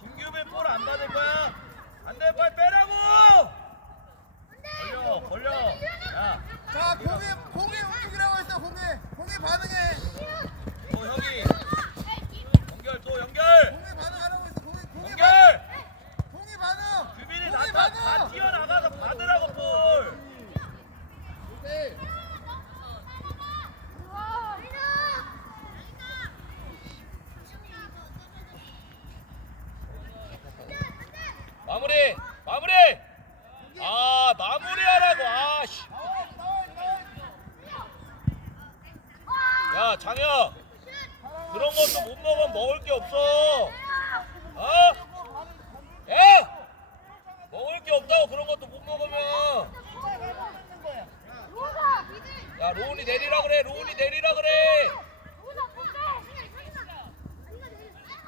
김규빈 볼안 받을 거야. 안 돼, 빨리 빼라고. 벌려, 벌려. 야, 자, 공이 공이 움직이라고 했어. 공이 공이 반응해. 또 형이 연결 또 연결. 공이 반응하라고 했어. 공이 공이 연결. 반응. 공이 반응. 규빈이 공이 나다 다 뛰어나가서 받으라고 볼. 오케이. 마무리, 마무리. 아, 마무리하라고. 아, 씨. 야, 장혁. 그런 것도 못 먹으면 먹을 게 없어. 어? 예? 먹을 게 없다고 그런 것도 못 먹으면. 야, 로운이 내리라 그래. 로운이 내리라 그래.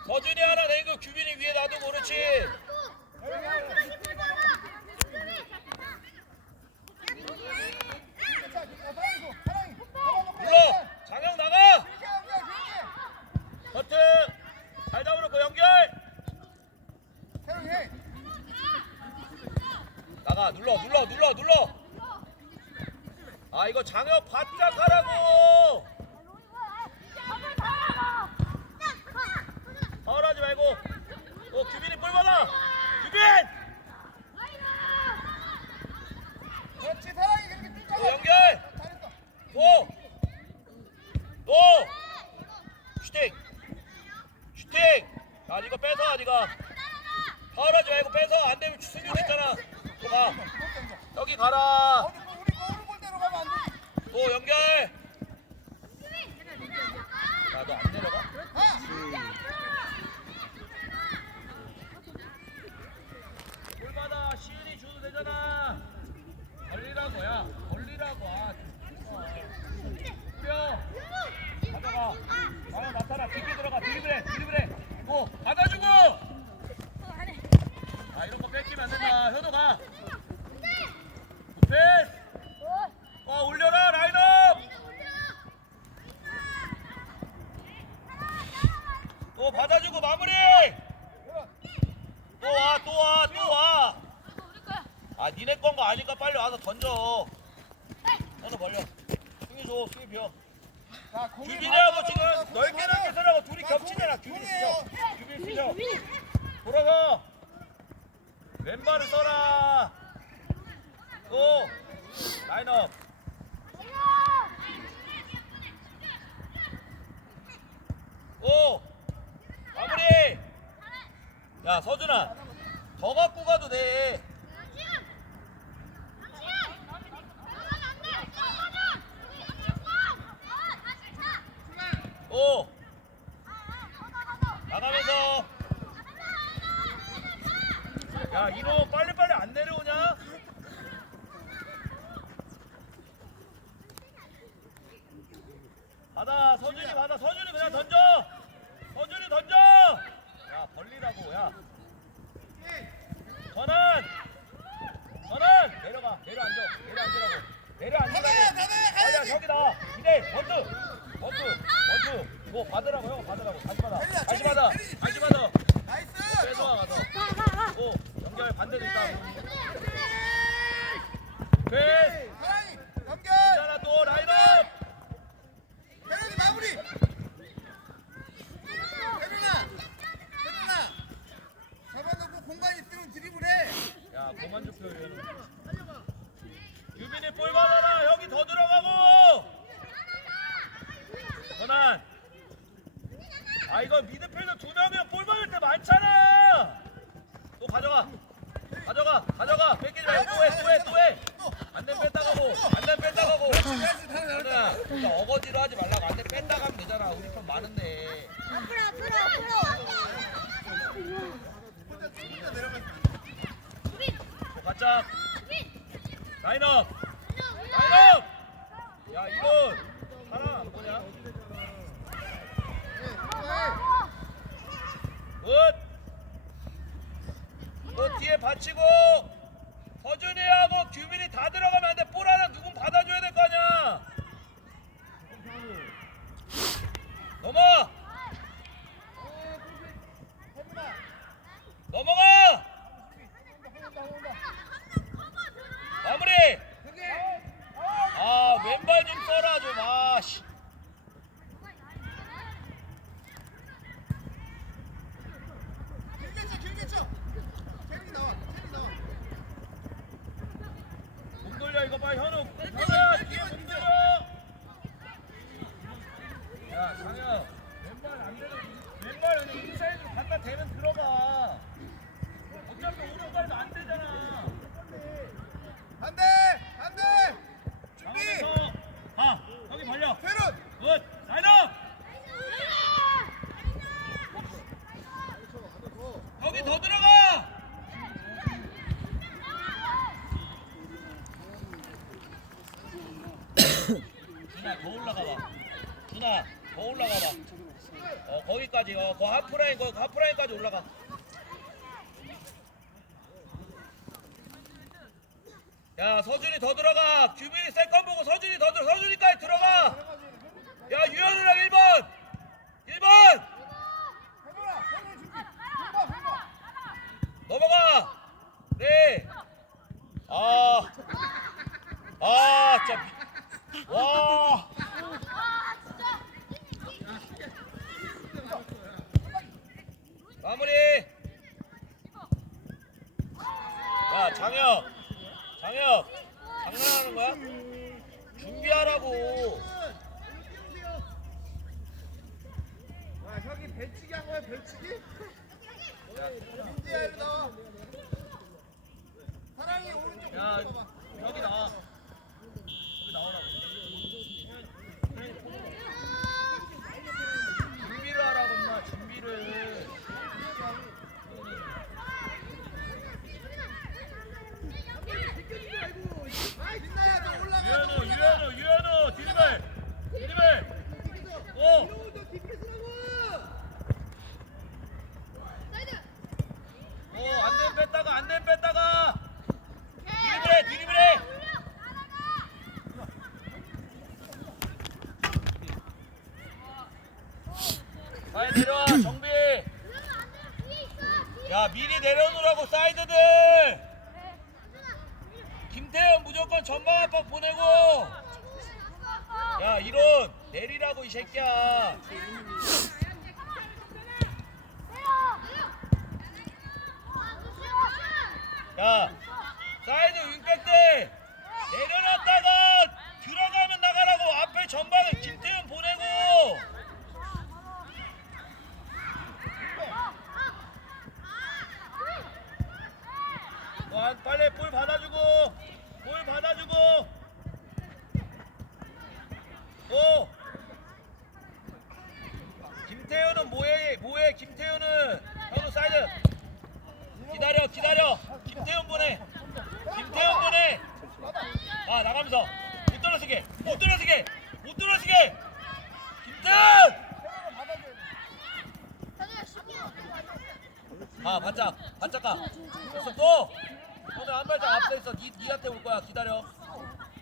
서준이 하나 내고 규빈이 위에 놔두고 그렇지. 불러. 장혁 나가. 버튼. 잘 잡아놓고 연결. 사랑해. 나가. 눌러, 눌러, 눌러, 눌러. 아, 이거 장혁 바짝 하라고. 파울하지 말고. 어, 규빈이 볼 받아. 규빈. 그렇지 사랑이 그렇게 쭉또 가봐. 연결. 잘했어. 또! 또! 슈팅! 슈팅! 자, 이거 뺏어, 니가. 파울하지 말고 뺏어. 안 되면 승리 됐잖아. 또 가. 여기 가라. 어디 뭐 우리 거울 볼대로 가면 안 돼. 또 연결. 야, 너 안 내려가? 아! 골마다 시은이 줘도 되잖아. 걸리라고, 야. 걸리라고. 아, 뿌려. 가져가. 나와 나타나. 깊게 들어가. 드리블해. 드리블해. 고. 받아주고. 아, 이런 거 뺏기면 안 된다. 현우 가. 패스. 와, 올려라. 라인업. 또 받아주고 마무리. 또 와, 또 와, 또 와. 아, 니네 건 거 아니까 빨리 와서 던져. 현우 벌려. 승희 줘. 승희 비어. 자, 공이 규빈이하고 지금. 넓게 공이 넓게 서라고 둘이 자, 겹치잖아. 공이- 규빈이 공이에요. 쓰죠. 규빈이 쓰죠. 돌아서. 왼발을 써라. 또. 라인업. 오. 마무리. 야, 서준아. 더 갖고 가도 돼. 오. 나가면서. 야, 이놈 빨리빨리 안 내려오냐? 받아, 서준이 받아, 서준이 그냥 던져! 서준이 던져! 야, 벌리라고, 야. 전환! 전환! 내려가, 내려앉아, 내려앉으라고. 내려앉으라고. 아니야. 저기 나와. 이대, 원투! 원투! 원투! 뭐 받으라고, 형 받으라고. 다시 받아. 다시 받아. 다시 받아. 나이스. 빼서 가서. 오, 연결 반대도 있다. 패스! 사랑이 연결. 괜찮아, 또 라인업! 혜련이 마무리. 혜련아. 혜련아. 잡아놓고 공간 있으면 드리블해. 야, 그만 좀 표현. 유빈이 볼 받아라. 형이 더 들어가고. 전환. 아, 이거 미드필더 두 명이면 볼 받을 때 많잖아. 나와 사랑이 오른쪽 야, 오른쪽 봐봐 여기 나와. 여기 나오라고. 준비를 하라고, 엄마. 준비를. 민나야 너 올라가 유현우, 유현우, 유현우, 드리블, 드리블. 오, 오, 안된 뺐다가, 안된 뺐다가. 드리블해, 드리블해. 빨리 내려와, 정비. 야, 미리 내려놓으라고 사이드들. 김태현 무조건 전방 압박 보내고. 야, 이런 내리라고 이 새끼야. 야, 사이드 윙백들 내려놨다가 들어가면 나가라고 앞에 전방에 김태현 보내고. 와, 빨리 볼 받아주고, 볼 받아주고. 오. 김태현은 뭐해? 뭐해? 김태현은 현우 사이드. 기다려, 기다려. 김태현 보내. 김태현 보내. 아 나가면서 못 떨어지게, 못 떨어지게, 못 떨어지게. 김태현. 아 바짝, 바짝 가. 또. 오늘 한 발짝 앞서 있어. 니 니한테 올 거야. 기다려.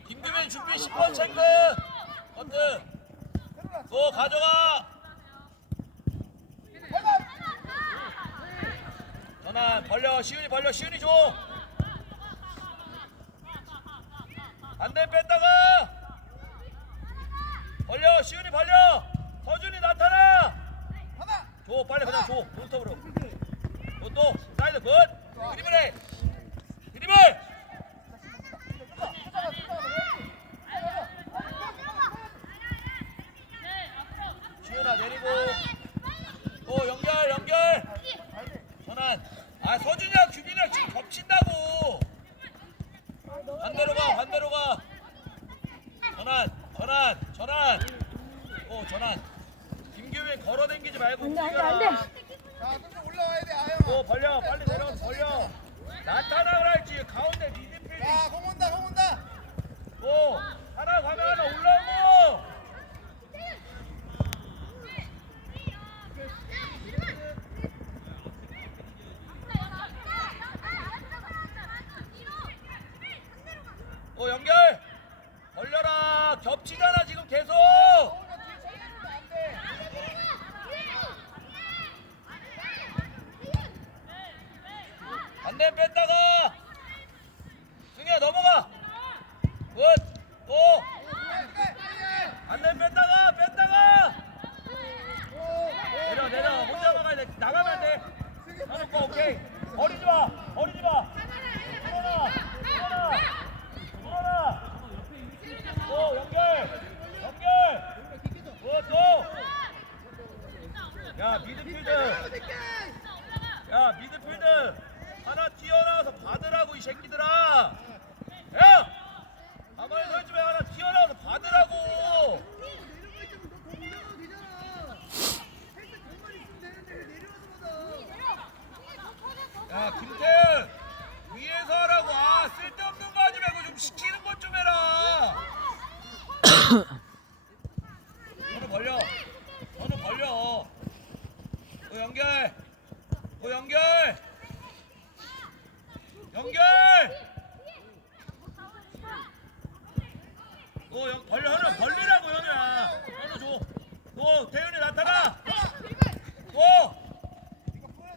김규민 준비 10번 체크. 헌트. 또 가져가. 전환 벌려 시윤이 벌려 시윤이 줘. 안돼 뺐다가 벌려 시윤이 벌려 서준이 나타나. 줘 빨리 그냥 줘 논스톱으로. 또 사이드 굿. 드리블 해. 드리블. 시윤아 내리고. 또 연결 연결. 전환. 아 서준이랑 규빈이랑 지금 겹친다고. 반대로 가 반대로 가. 전환 전환 전환. 오 전환. 김규민 걸어당기지 말고 안 돼, 안 돼, 움직여라. 안 돼. 자 좀더 올라와야 돼 아영아 오 벌려 빨리 내려가서 벌려. 나타나라 했지 가운데 미드필드. 자공 온다 공 온다 오 하나 가면 하나 올라 겹치잖아 지금 계속. 안돼 뺐다가 승희야 넘어가 굿오 안돼 뺐다가 뺐다가 내려 내려 혼자 나가야 돼 나가면 돼 나는 거 오케이 버리지 마 버리지 마 들어라 들어라 들어라 또 연결 연결 굿또야 미드필드 야 미드필드 하나 튀어나와서 받으라고 이 새끼들아 야 가만히 서 있지 말고 하나 튀어나와서 받으라고 손을 벌려. 손을 벌려. 어 연결. 어 연결. 연결. 너 연, 벌려 현우 벌리라고 현우야. 현우 줘. 너 태윤이 나타나.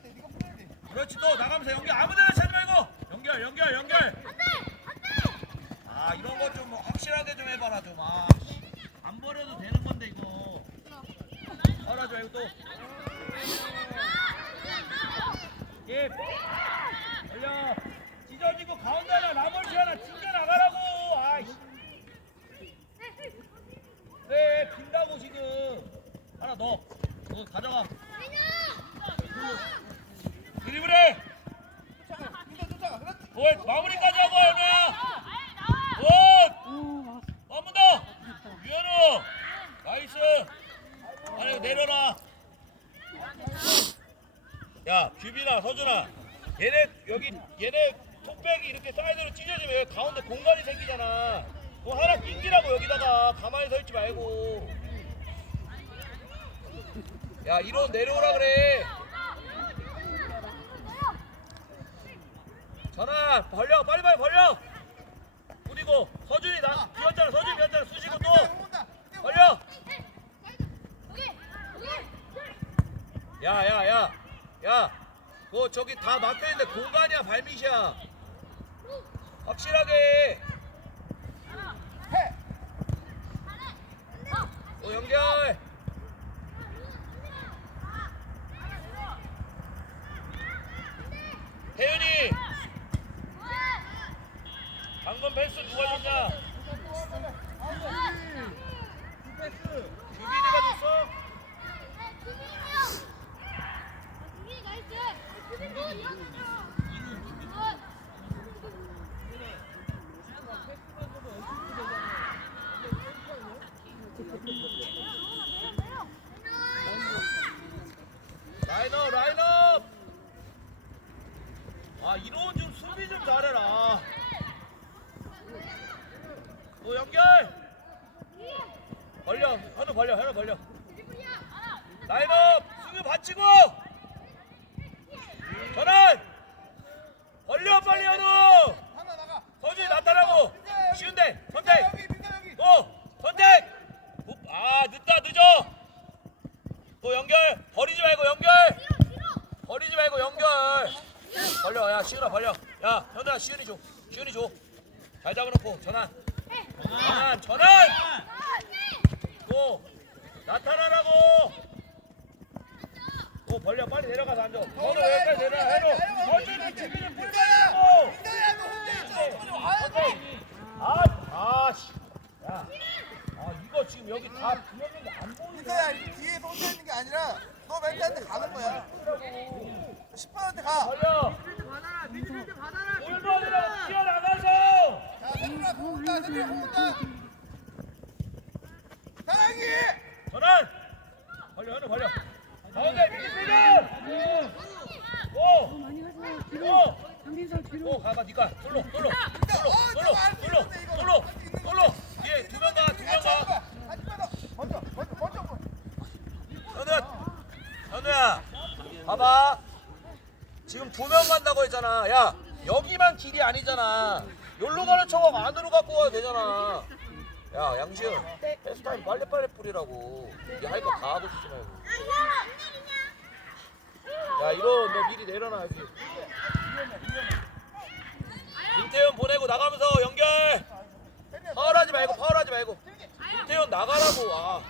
돼. 그렇지 또 나가면서 연결 아무데나 차지 말고 연결 연결 연결. 아 이런 거 좀 확실하게 좀 해봐라 좀 아. 안 버려도 되는 건데 이거. 버려줘 이거 또. 예. 걸려. 찢어지고 가운데 하나 나머지 하나 튕겨 나가라고. 아이씨. 네 빈다고 지금. 하나 더. 너 가져가. 드리블해. 뭘 마무리까지 하고 하나. 원. 한번 더. 유현우. 나이스. 아니 내려라. 야 규빈아 서준아. 얘네 여기 얘네 톱백이 이렇게 사이드로 찢어지면 가운데 공간이 생기잖아. 뭐 하나 낑기라고 여기다가 가만히 서 있지 말고. 야 이로 내려오라 그래. 전화 벌려 빨리 빨리 벌려. 그리고 서준이 나 비었잖아 서준이 비었잖아 수시고 또. 벌려. 야야야 야. 그거 저기 다 막혀 있는데 공간이야 발밑이야. 확실하게. 해. 또 연결. 태윤이 방금 패스 누가 줬냐? 규빈이가 줬어? 라인업 라인업. 아 이런 좀 수비 좀 잘해라. 또 연결. 벌려 현우 벌려 현우 벌려. 라인업 승유 받치고. 전환. 벌려 빨리 나가. 서준이 나타나고. 쉬운데 선택. 또 선택. 오, 아 늦다 늦어. 또 연결 버리지 말고 연결. 버리지 말고 연결. 벌려 야 시은아 벌려. 야 현우야 시은이 줘. 시은이 줘. 잘 잡아놓고 전환. 전환 전환. 또 나타나라고. 또 벌려 빨리 내려가서 앉아. 현우 여기까지 내려 현우. 서준이 지금 볼 민서야. 받고. 민서야 너 혼자 있어. 빨리 와야 돼. 아, 아, 씨. 야. 아, 이거 지금 여기 다 비었는데 안 보이네. 민서야 이렇게 뒤에서 혼자 있는 게 아니라 너 멘트한테 가는 거야. 10번한테 가. 걸려. 골반이라고 튀어나가서. 자, 세준아 공다. 세준아 공다. 사랑이. 전환. 걸려, 현우 걸려. 가운데 미스필드. 오. 오. 오, 가봐, 니가. 솔로, 솔로, 솔로, 솔로, 솔로, 솔로, 솔로. 뒤에 두명 가, 두명 가. 먼저, 먼저, 먼저. 현우야, 현우야, 봐봐. 지금 두 명 간다고 했잖아. 야, 여기만 길이 아니잖아. 여기로 가는 척하고 안으로 갖고 와야 되잖아. 야, 양시은, 패스타임 빨리빨리 뿌리라고. 이게 할거 다 하고 싶지 말고. 야, 이런 너 미리 내려놔 여기. 김태현 보내고 나가면서 연결. 파울하지 말고, 파울하지 말고. 김태현 나가라고. 아.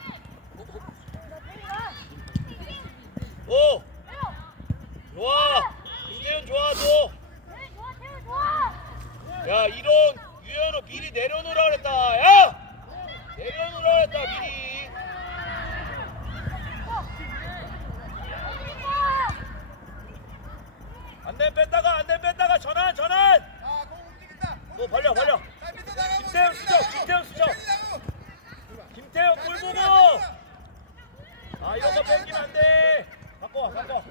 오, 좋아. 김태현 좋아, 너. 야 이런 유현우 미리 내려놓으라 그랬다 야 내려놓으라 그랬다 미리 안된 뺐다가 안된 뺐다가 전환 전환. 너 벌려, 벌려. 나가고. 김태형 나가고. 김태형 자, 볼 세준이 보고. 아 이런 거 뺏기면 안 돼 바꿔 와 바꿔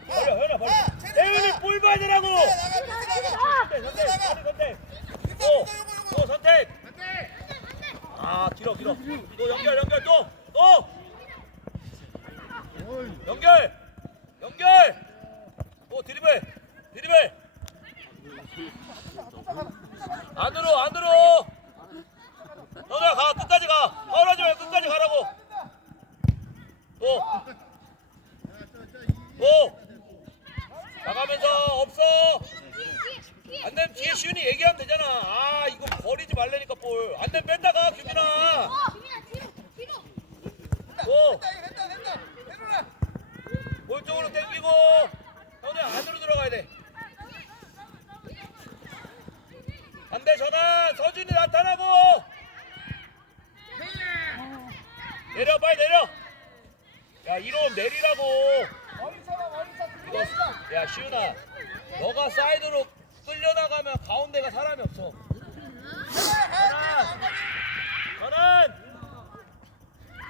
자, 쟤네 태현이 나가. 볼 봐야 되라고. 선택 선택. 선택 선택 민서, 또, 아또 연결 연결 또 또. 연결 연결 또 드리블 드리블 안으로 안으로 너네 가 끝까지 가 말고 끝까지 가라고 또또 나가면서 없어 안 되면 뒤에 시윤이 얘기하면 되잖아 아 이거 버리지 말라니까 볼안 되면 뺀다가 규민아 또 됐다 이거 됐다 됐다 내려라 볼 쪽으로 당기고 형네 안으로 들어가야 돼. 반대 전환 서준이 나타나고 내려 빨리 내려. 야 이놈 내리라고. 머리 쳐봐 머리 쳐 이거 야 시윤아 너가 사이드로 끌려 나가면 가운데가 사람이 없어. 전환 전환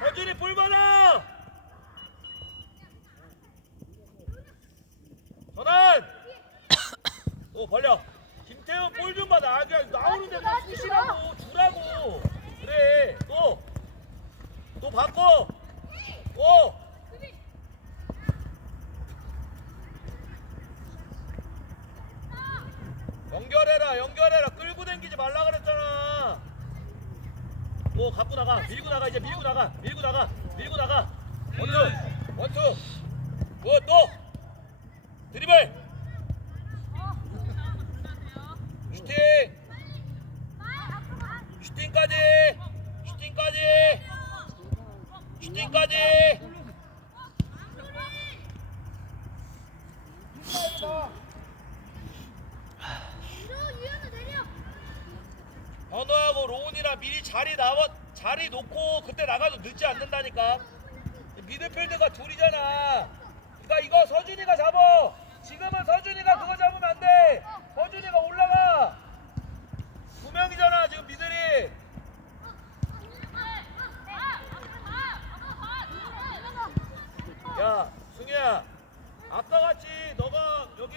서준이 볼 받아. 전환! 또 벌려. 김태훈 볼 좀 받아. 아, 그냥 나오는데 뭐 푸시라고 주라고. 그래. 또. 또 바꿔. 또. 연결해라. 연결해라. 끌고 당기지 말라 그랬잖아. 또 갖고 나가. 밀고 나가. 이제 밀고 나가. 밀고 나가. 밀고 나가. 원투. 원투. 뭐 또. 드리블 슈팅 슈팅까지 슈팅까지 슈팅까지 현호하고 로운이랑 미리 자리 나와 자리 놓고 그때 나가도 늦지 않는다니까. 미드필드가 둘이잖아. 그러니까 이거 서준이가 잡어 지금은 서준이가 그거 잡으면 안돼 서준이가 올라가 두 명이잖아 지금 미들이 야 승희야 아까 같이 너가 여기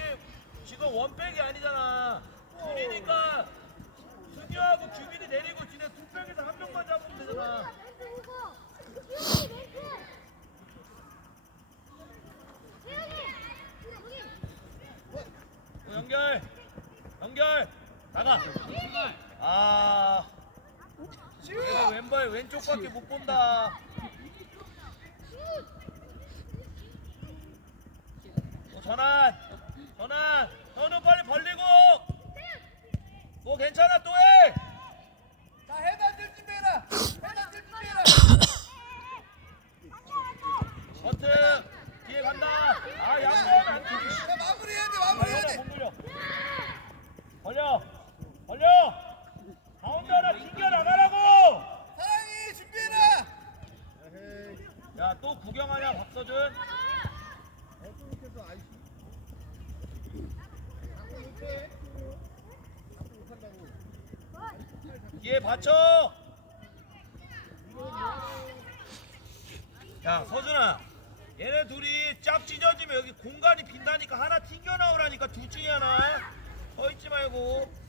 지금 원백이 아니잖아 둘이니까 승희하고 규민이 내리고 지네 투백에서 한 명만 잡으면 되잖아 또 연결 연결 나가 아 왼발 왼쪽밖에 못 본다. 또 전환. 전환. 너는 빨리 벌리고. 뭐 괜찮아 또 해. 자 해단 뜰 준비해라. 해단 뜰 준비해라. 버튼 뒤에 간다. 아 양보하면 안자 마무리해야 돼 아, 마무리해야 돼 못. 벌려. 벌려 가운데 하나 튕겨 나가라고 사랑이 준비해라 야 또 구경하냐 박서준? 뒤에 받쳐! 야 서준아. 얘네 둘이 짝 찢어지면 여기 공간이 빈다니까 하나 튕겨 나오라니까 둘 중에 하나. 서 있지 말고